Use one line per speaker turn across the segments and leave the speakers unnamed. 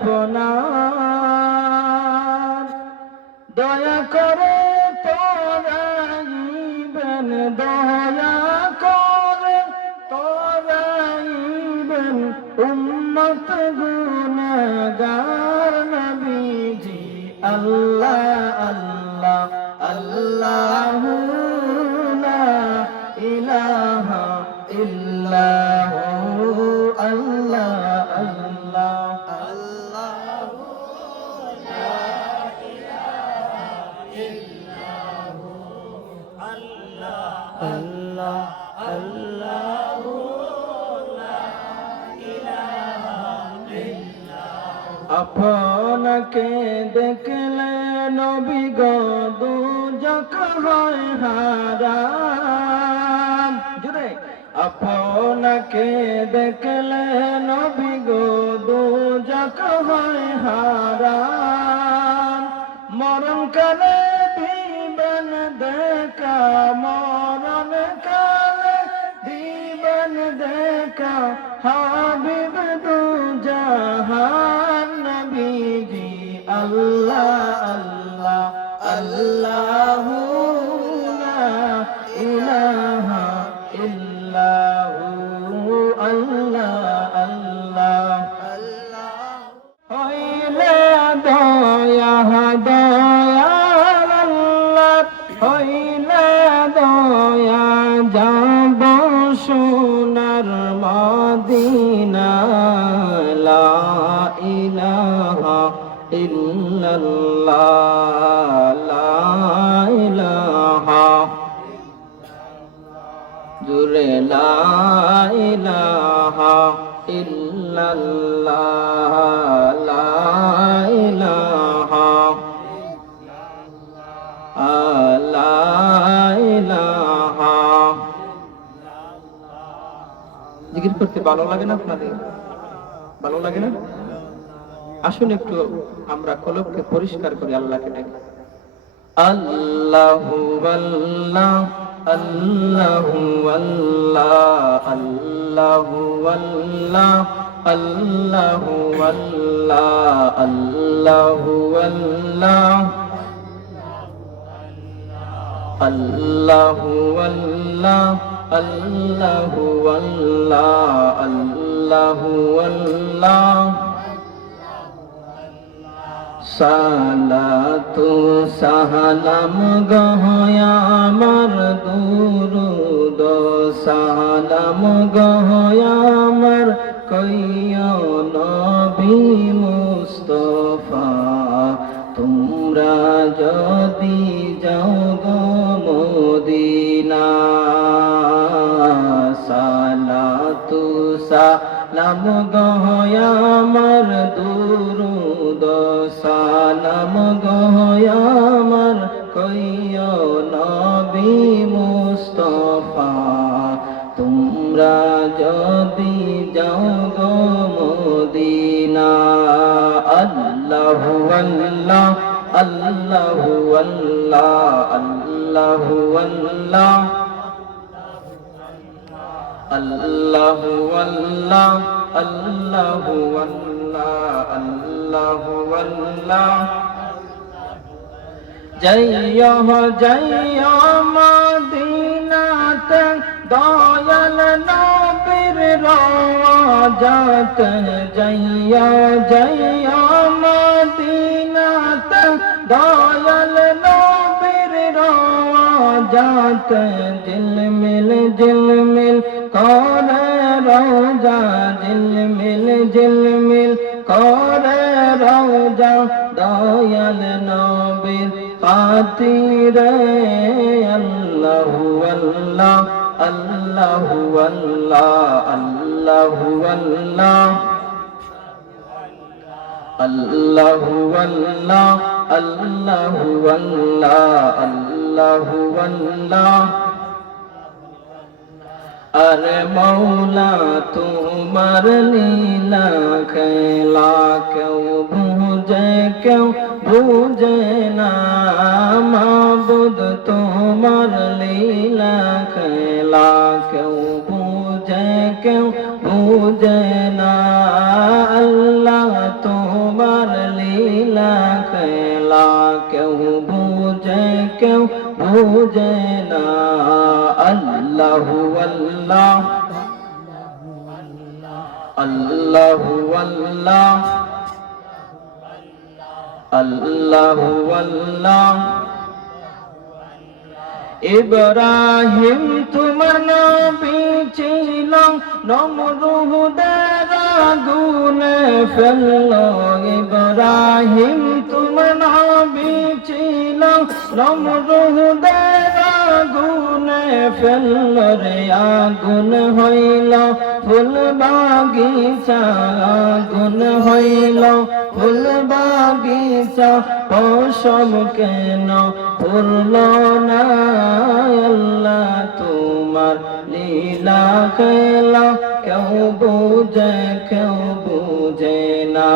আপনার দয়া করে তোরাইবেন দয়া করে তোরাইবেন উম্মত গুনাগার নবীজি। আল্লাহ আল্লাহ আল্লাহ ইলাহা ইল্লাহু। আপনাকে দেখলে নবী গো দুজক হয় হারাম। জুড়ে আপনাকে দেখলে নবী গো দুজক হয় হারাম। মরণ কালে দিবেন দেখা, মরণ কালে দিবেন দেখা, হাবিব আল্লাহ আল্লাহ আল্লাহু ইলাহা ইল্লাহু, আল্লাহ আল্লাহ। হইলে দয়া, দয়াল আল্লাহ, হইলে দয়া যাব সোনার মদিনা, লা ইল্লাল্লাহ, লা ইলাহা জুরে লা ইলাহা ইল্লাল্লাহ, লা ইলাহা লা ইলাহা। জিকির করতে ভালো লাগে না আপনাদের? ভালো লাগে না? আসুন একটু আমরা কলবকে পরিষ্কার করি আল্লাহকে ডেকে। আল্লাহু আল্লাহ আল্লাহু আল্লাহ আল্লাহু আল্লাহ আল্লাহু আল্লাহ আল্লাহু আল্লাহ আল্লাহু আল্লাহ আল্লাহু আল্লাহ আল্লাহু আল্লাহ। সালাতু সালাম গহয়া আমার দুরুদ। সালাম গহয়া আমার কইয়া নবী মুস্তফা। তোমরা যদি যাও গো মদিনা। সালাতু সালাম গহয়া আমার সালাম গহয়া আমার, কইয়া নবী মুস্তফা, তোমরা যদি যাও গো মদিনা আল্লাহ, আল্লাহু আল্লাহ আল্লাহু আল্লাহ আল্লাহু আল্লাহ আল্লাহু আল্লাহ। আল্লাহু আল্লাহ। জয় জয় মদিনাতে দয়াল নবীর রাজাত জয় জয় মদিনাতে দয়াল নবীর রাজাত ঝিলমিল ঝিলমিল করে রোজা ঝিলমিল ঝিলমিল করে রোজা দয়াল নবীর খাতিরে আল্লাহু আল্লাহ আল্লাহু আল্লাহ আল্লাহু আল্লাহ আল্লাহু আল্লাহ আল্লাহু আল্লাহ আল্লাহু আল্লাহ। আরে মৌলা তোমার লীলা খেলা কেউ বুঝে কেউ বুঝে না মাবুদ তোমার কেউ বুঝে না আল্লাহ আল্লাহ আল্লাহ আল্লাহ আল্লাহ আল্লাহ ইব্রাহিম তোমার নবী ছিল নমরুদের আগুনে ফেলল ইব্রাহিম তোমার নবী ছিল নমরুদের আগুনে ফেলল রে, আগুন হইল। ফুল বাগিচা, আগুন হইল। ফুল বাগিচা, পশম কেন ফুরল না? তোমার লীলা খেলা। কেউ বোঝে কেউ বোঝে না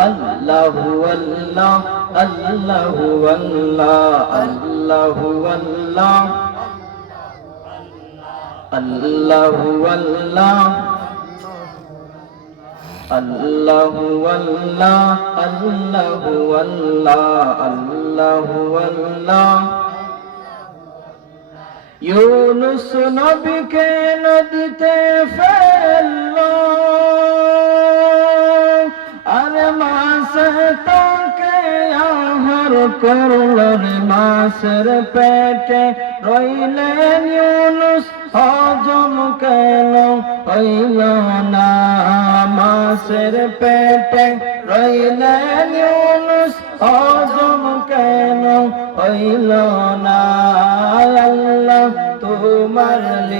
আল্লাহু আল্লাহ আল্লাহু আল্লাহ আল্লাহু আল্লাহ আল্লাহু আল্লাহ আল্লাহু আল্লাহ আল্লাহু আল্লাহ আল্লাহু আল্লাহ ইউনুস নবীকে নদীতে ফেলল। আরে মাসে তোকে আহার করল মাসের পেটে রইলেন ইউনুস, হজম কেন হইল না? মাসের পেটে রইলেন ইউনুস, হজম কেন হইল না?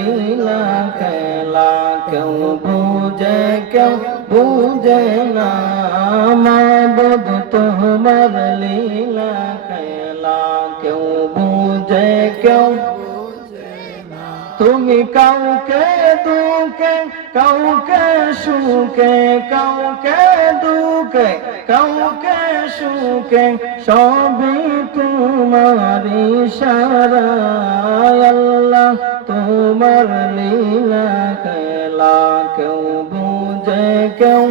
লীলা খেলা কেউ বুঝে কেউ বুঝে না মাবদ তোমার লীলা খেলা কেউ বুঝে কেউ তুমি কাউকে দুকে কাউকে সুখে কাউকে দুকে কাউকে সুখে সবই তোমার আল্লাহ তোমার লীলা খেলা কেউ বুঝে কেউ